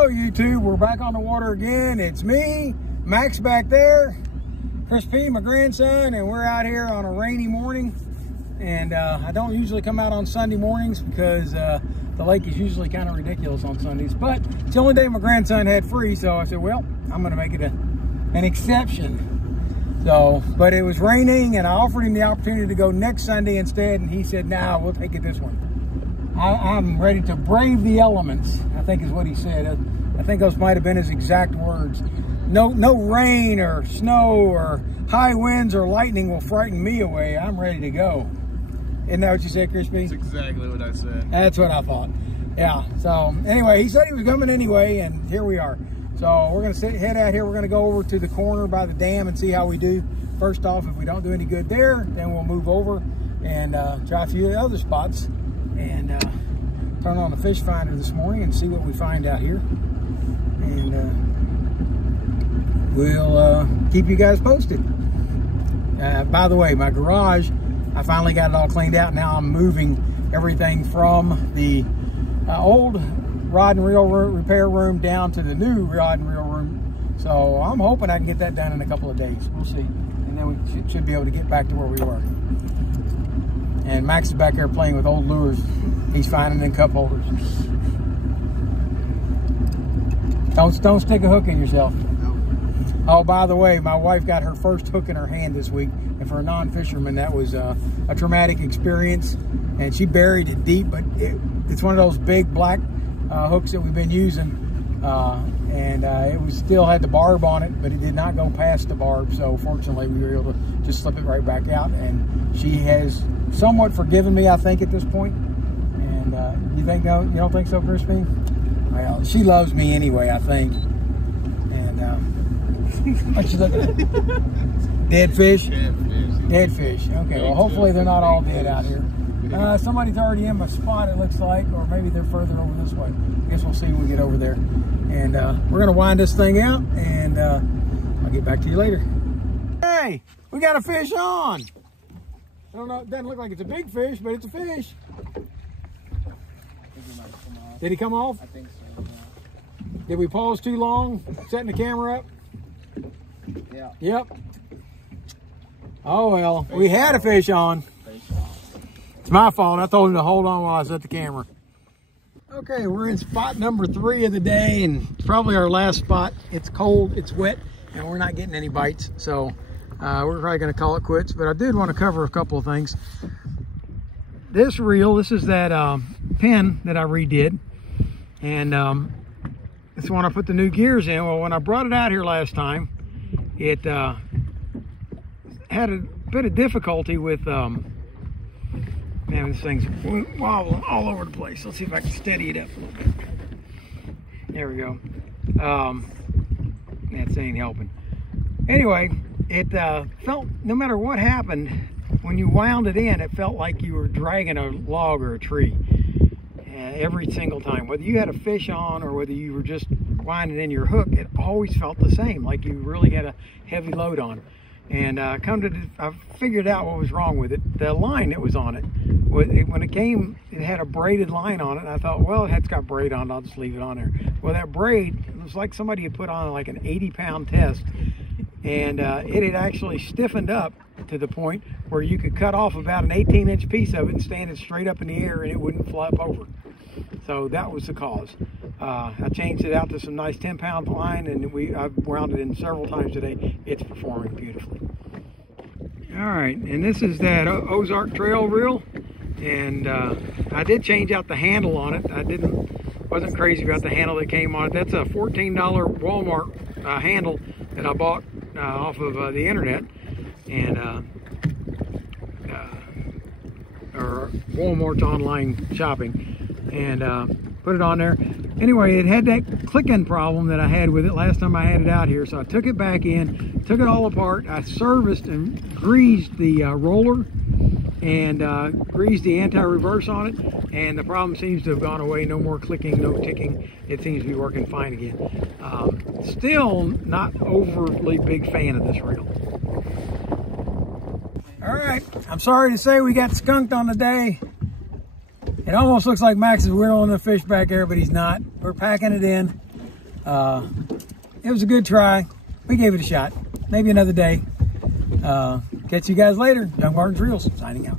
Hello YouTube, we're back on the water again. It's me, Max back there, Chris P, my grandson, and we're out here on a rainy morning. And I don't usually come out on Sunday mornings because the lake is usually kind of ridiculous on Sundays, but it's the only day my grandson had free, so I said, well, I'm gonna make it an exception. So, but it was raining and I offered him the opportunity to go next Sunday instead, and he said, nah, we'll take it this one. I'm ready to brave the elements, I think is what he said. I think those might have been his exact words. No rain or snow or high winds or lightning will frighten me away. I'm ready to go. Isn't that what you said, Chris B? That's exactly what I said. That's what I thought. Yeah, so anyway, he said he was coming anyway, and here we are. So we're gonna head out here. We're gonna go over to the corner by the dam and see how we do. First off, if we don't do any good there, then we'll move over and try a few of the other spots. And turn on the fish finder this morning and see what we find out here. And we'll keep you guys posted. By the way, my garage, I finally got it all cleaned out. Now I'm moving everything from the old rod and reel repair room down to the new rod and reel room. So I'm hoping I can get that done in a couple of days. We'll see. And then we should be able to get back to where we were. And Max is back there playing with old lures. He's finding in cup holders. Don't stick a hook in yourself. Oh, by the way, my wife got her first hook in her hand this week. And for a non-fisherman, that was a traumatic experience. And she buried it deep, but it's one of those big black hooks that we've been using. It was still had the barb on it, but it did not go past the barb. So fortunately, we were able to just slip it right back out. And she has somewhat forgiven me, I think, at this point. And you think no? You don't think so, Crispy? Well, she loves me anyway, I think. And what you looking at? Dead fish? Dead fish. Dead fish. Okay. Well, hopefully they're not all dead out here. Somebody's already in my spot, it looks like, or maybe they're further over this way. I guess we'll see when we get over there. And we're gonna wind this thing out, and I'll get back to you later. Hey, we got a fish on. I don't know, it doesn't look like it's a big fish, but it's a fish. Did he come off? I think so, yeah. Did we pause too long setting the camera up? Yeah. Yep. Oh well, we had a fish on. It's my fault. I told him to hold on while I set the camera. Okay, we're in spot number 3 of the day, and it's probably our last spot. It's cold, it's wet, and we're not getting any bites. So we're probably gonna call it quits, but I did want to cover a couple of things. This reel, this is that pin that I redid, and it's when I put the new gears in. Well, when I brought it out here last time, it had a bit of difficulty with man, this thing's wobbling all over the place. Let's see if I can steady it up a little bit. There we go. That ain't helping. Anyway, it felt, no matter what happened, when you wound it in, it felt like you were dragging a log or a tree every single time. Whether you had a fish on or whether you were just winding in your hook, it always felt the same, like you really had a heavy load on. And I figured out what was wrong with it. The line that was on it, when it came, it had a braided line on it. And I thought, well, it's got braid on it, I'll just leave it on there. Well, that braid, it was like somebody had put on like an 80-pound test. And it had actually stiffened up to the point where you could cut off about an 18-inch piece of it and stand it straight up in the air and it wouldn't flap over. So that was the cause. I changed it out to some nice 10-pound line, and I've wound it in several times today. It's performing beautifully. All right, and this is that Ozark Trail reel, and I did change out the handle on it. I wasn't crazy about the handle that came on it. That's a $14 Walmart handle that I bought off of the internet, and or Walmart's online shopping. And put it on there. Anyway, it had that clicking problem that I had with it last time I had it out here, so I took it back in, took it all apart. I serviced and greased the roller and greased the anti-reverse on it, and the problem seems to have gone away. No more clicking, no ticking. It seems to be working fine again. Still not overly big fan of this reel. All right, I'm sorry to say we got skunked on the day. It almost looks like Max is whittling the fish back there, but he's not. We're packing it in. It was a good try. We gave it a shot. Maybe another day. Catch you guys later. Young Martin's Reels signing out.